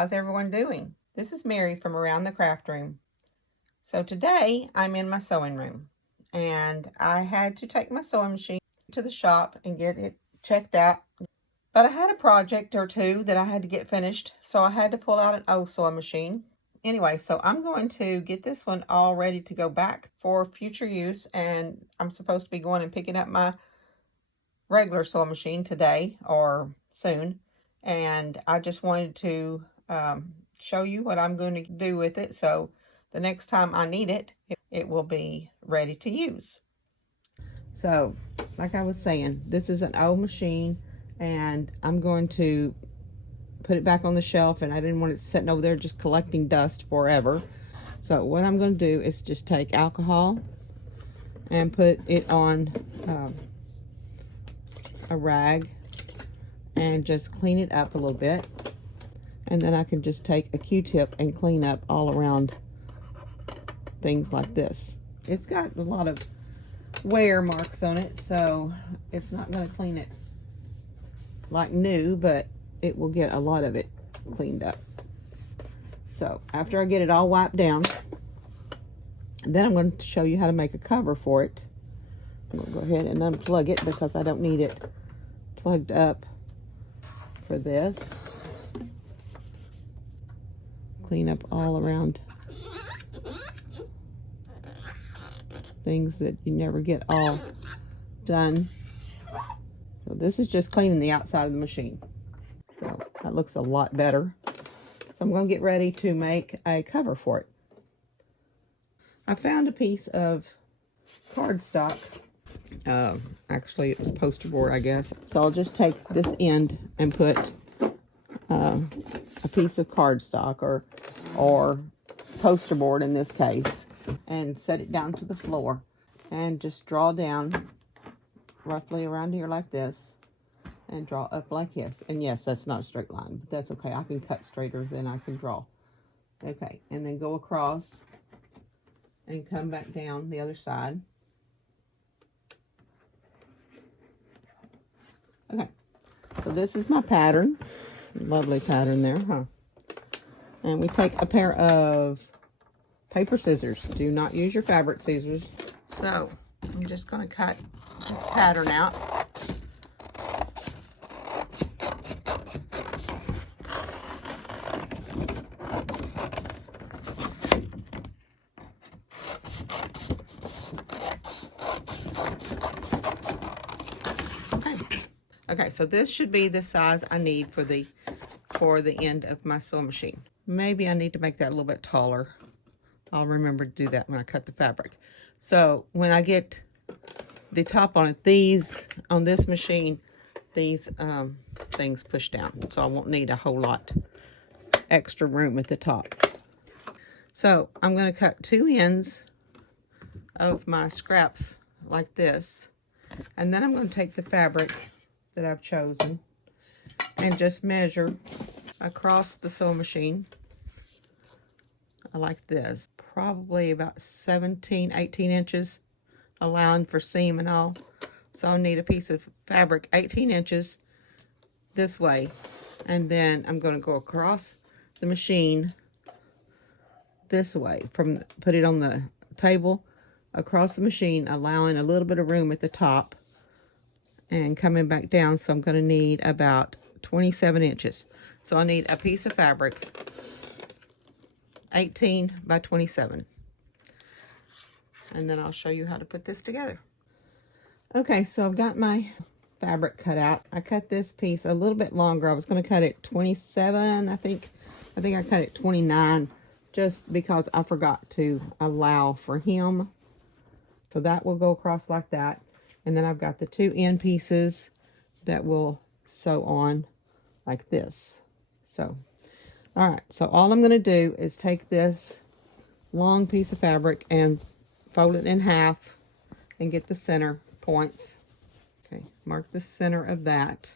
how's everyone doing? This is Mary from Around the Craft Room. So today I'm in my sewing room and I had to take my sewing machine to the shop and get it checked out. But I had a project or two that I had to get finished, so I had to pull out an old sewing machine. Anyway, so I'm going to get this one all ready to go back for future use, and I'm supposed to be going and picking up my regular sewing machine today or soon. And I just wanted to show you what I'm going to do with it, so the next time I need it, it will be ready to use. So, like I was saying, this is an old machine, and I'm going to put it back on the shelf, and I didn't want it sitting over there just collecting dust forever. So what I'm going to do is just take alcohol and put it on a rag and just clean it up a little bit, and then I can just take a Q-tip and clean up all around things like this. It's got a lot of wear marks on it, so it's not going to clean it like new, but it will get a lot of it cleaned up. So after I get it all wiped down, then I'm going to show you how to make a cover for it. I'm going to go ahead and unplug it because I don't need it plugged up for this. Clean up all around things that you never get all done. So this is just cleaning the outside of the machine. So that looks a lot better. So I'm going to get ready to make a cover for it. I found a piece of cardstock. Actually, it was poster board, I guess. So I'll just take this end and put a piece of cardstock or poster board in this case, and set it down to the floor and just draw down roughly around here like this and draw up like this. And yes, that's not a straight line, but that's okay. I can cut straighter than I can draw. Okay, and then go across and come back down the other side. Okay, so this is my pattern. Lovely pattern there, huh? And we take a pair of paper scissors. Do not use your fabric scissors. So I'm just going to cut this pattern out. Okay, so this should be the size I need for the end of my sewing machine. Maybe I need to make that a little bit taller. I'll remember to do that when I cut the fabric. So when I get the top on it, on this machine, these things push down. So I won't need a whole lot extra room at the top. So I'm going to cut two ends of my scraps like this. And then I'm going to take the fabric that I've chosen and just measure across the sewing machine. I like this, probably about 17, 18 inches, allowing for seam and all. So I'll need a piece of fabric 18 inches this way, and then I'm going to go across the machine this way, put it on the table across the machine, allowing a little bit of room at the top and coming back down. So I'm going to need about 27 inches. So I need a piece of fabric 18 by 27. And then I'll show you how to put this together. Okay, so I've got my fabric cut out. I cut this piece a little bit longer. I was going to cut it 27, I think I cut it 29, just because I forgot to allow for hem. So that will go across like that. And then I've got the two end pieces that will sew on like this. So, all right, so all I'm going to do is take this long piece of fabric and fold it in half and get the center points. Okay, mark the center of that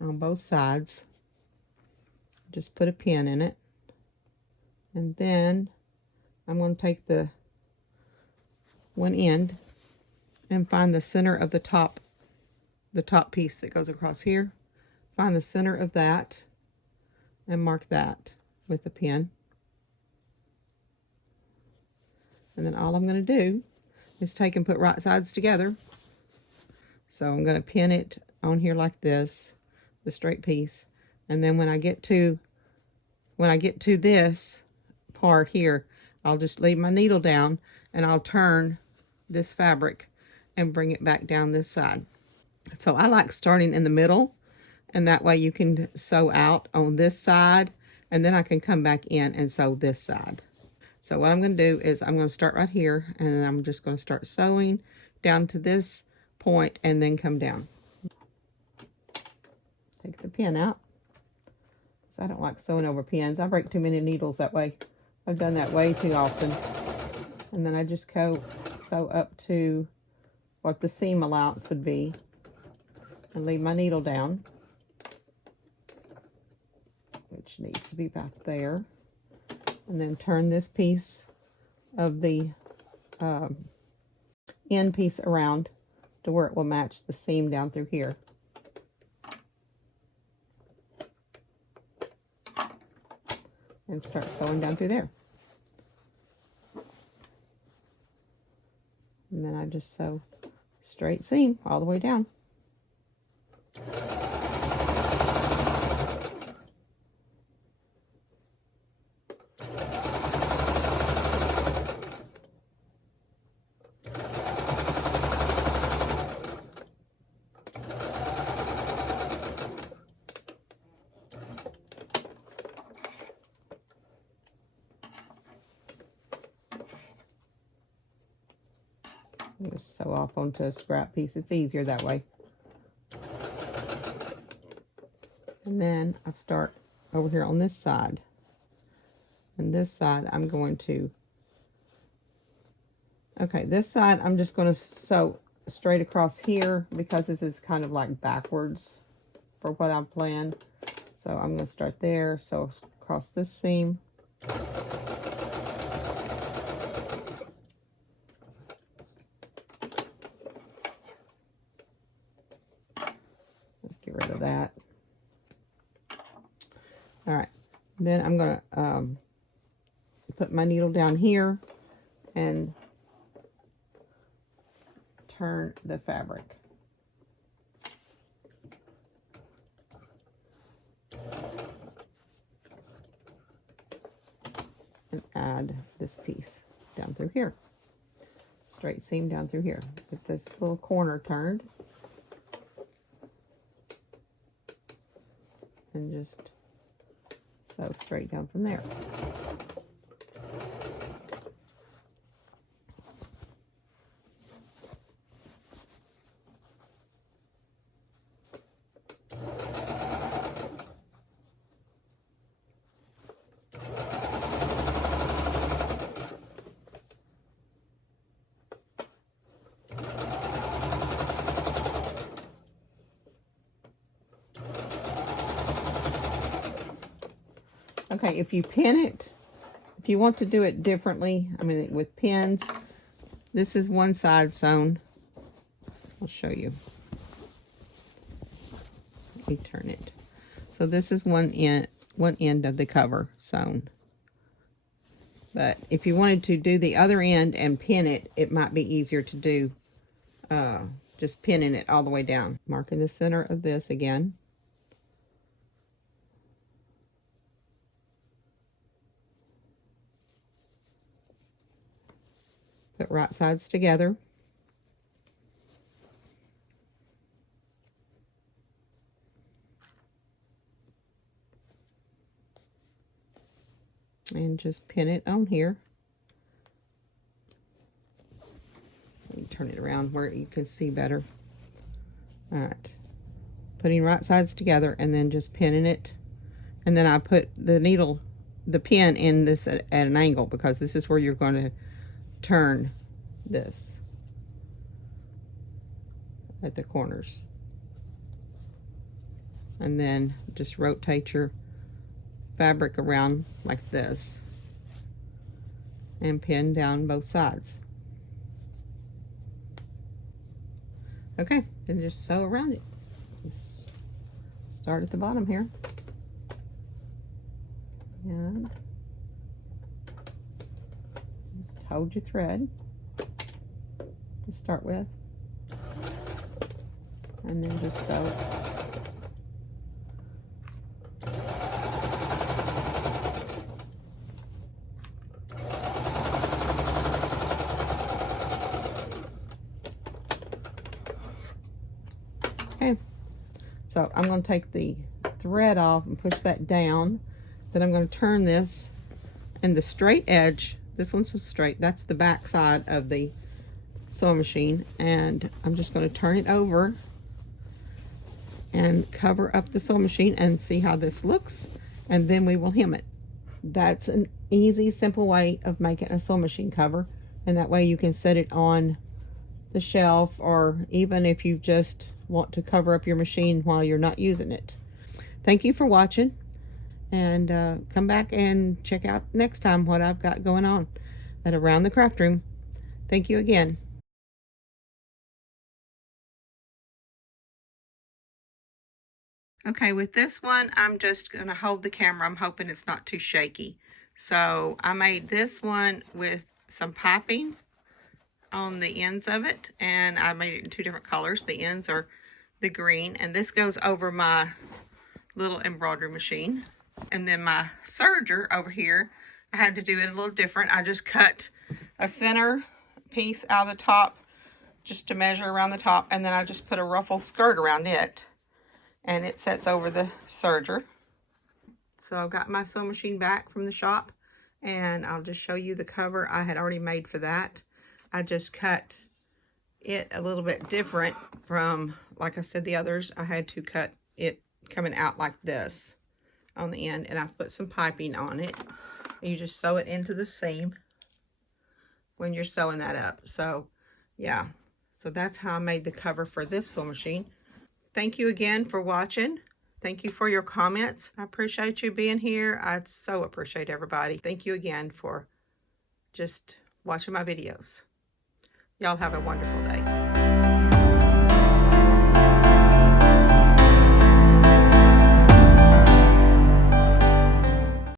on both sides. Just put a pin in it. And then I'm going to take the one end and find the center of the top piece that goes across here. Find the center of that and mark that with a pin. And then all I'm going to do is take and put right sides together. So I'm going to pin it on here like this, the straight piece. And then when I get to this part here, I'll just leave my needle down and I'll turn this fabric and bring it back down this side. So I like starting in the middle, and that way you can sew out on this side, and then I can come back in and sew this side. So what I'm going to do is I'm going to start right here, and then I'm just going to start sewing down to this point and then come down. Take the pin out, because I don't like sewing over pins. I break too many needles that way. I've done that way too often. And then I just sew up to what the seam allowance would be and leave my needle down, which needs to be about there. And then turn this piece of the end piece around to where it will match the seam down through here. And start sewing down through there. And then I just sew straight seam all the way down. Just sew off onto a scrap piece. It's easier that way. And then I start over here on this side. And this side I'm going to, okay, this side I'm just going to sew straight across here because this is kind of like backwards for what I've planned. So I'm going to start there, sew across this seam. Get rid of that. All right, then I'm going to put my needle down here and turn the fabric. And add this piece down through here. Straight seam down through here. Get this little corner turned. And just sew straight down from there. Okay, if you pin it, if you want to do it differently, I mean with pins, this is one side sewn. I'll show you. Let me turn it. So this is one end of the cover sewn. But if you wanted to do the other end and pin it, it might be easier to do just pinning it all the way down. Marking the center of this again. Put right sides together. And just pin it on here. Let me turn it around where you can see better. All right. Putting right sides together and then just pinning it. And then I put the needle, the pin in this at an angle because this is where you're going to turn this at the corners, and then just rotate your fabric around like this and pin down both sides. Okay, and just sew around it. Start at the bottom here. And just hold your thread to start with, and then just sew. Okay, so I'm going to take the thread off and push that down. Then I'm going to turn this, and the straight edge, this one's so straight, that's the back side of the sewing machine, and I'm just going to turn it over and cover up the sewing machine and see how this looks, and then we will hem it. That's an easy, simple way of making a sewing machine cover, and that way you can set it on the shelf, or even if you just want to cover up your machine while you're not using it. Thank you for watching, and come back and check out next time what I've got going on at Around the Craft Room. Thank you again. Okay, with this one, I'm just going to hold the camera. I'm hoping it's not too shaky. So I made this one with some piping on the ends of it, and I made it in two different colors. The ends are the green, and this goes over my little embroidery machine. And then my serger over here, I had to do it a little different. I just cut a center piece out of the top just to measure around the top, and then I just put a ruffle skirt around it, and it sets over the serger. So I've got my sewing machine back from the shop, and I'll just show you the cover I had already made for that. I just cut it a little bit different from, like I said, the others. I had to cut it coming out like this on the end, and I put some piping on it. You just sew it into the seam when you're sewing that up. So yeah, so that's how I made the cover for this sewing machine. Thank you again for watching. Thank you for your comments. I appreciate you being here. I so appreciate everybody. Thank you again for just watching my videos. Y'all have a wonderful day.